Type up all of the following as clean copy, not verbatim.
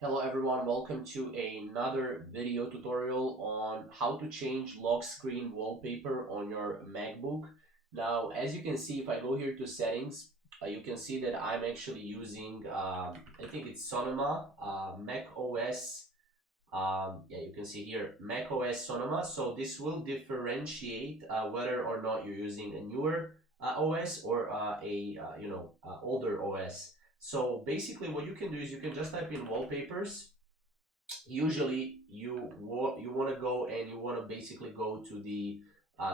Hello everyone, welcome to another video tutorial on how to change lock screen wallpaper on your MacBook. Now, as you can see, if I go here to settings, you can see that I'm actually using, I think it's Sonoma, Mac OS. Yeah, you can see here, Mac OS Sonoma. So this will differentiate whether or not you're using a newer OS or older OS. So basically what you can do is you can just type in wallpapers. Usually you want to go and you want to basically go to the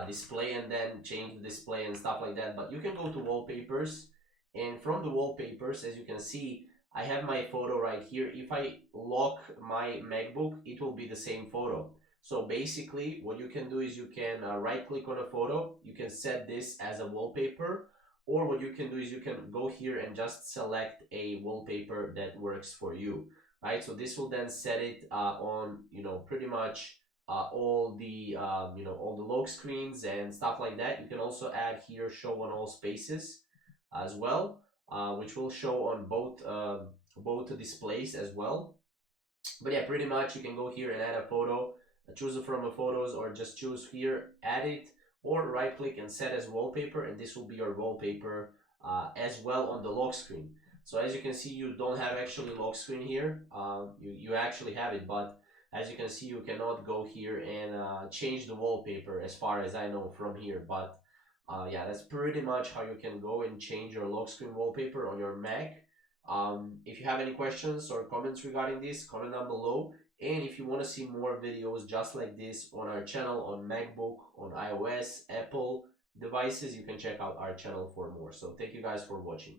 display and then change the display and stuff like that, but you can go to wallpapers, and from the wallpapers, as you can see, I have my photo right here. If I lock my MacBook, it will be the same photo. So basically what you can do is you can right click on a photo, you can set this as a wallpaper, or what you can do is you can go here and just select a wallpaper that works for you, right? So this will then set it on, pretty much all the, all the lock screens and stuff like that. You can also add here show on all spaces as well, which will show on both displays as well. But yeah, pretty much you can go here and add a photo, choose it from a photos, or just choose here, add it, or right click and set as wallpaper, and this will be your wallpaper as well on the lock screen. So as you can see, you don't have actually lock screen here. You actually have it, but as you can see, you cannot go here and change the wallpaper as far as I know from here. But yeah, that's pretty much how you can go and change your lock screen wallpaper on your Mac. If you have any questions or comments regarding this, comment down below. And if you want to see more videos just like this on our channel on MacBook, on iOS, Apple devices, you can check out our channel for more. So thank you guys for watching.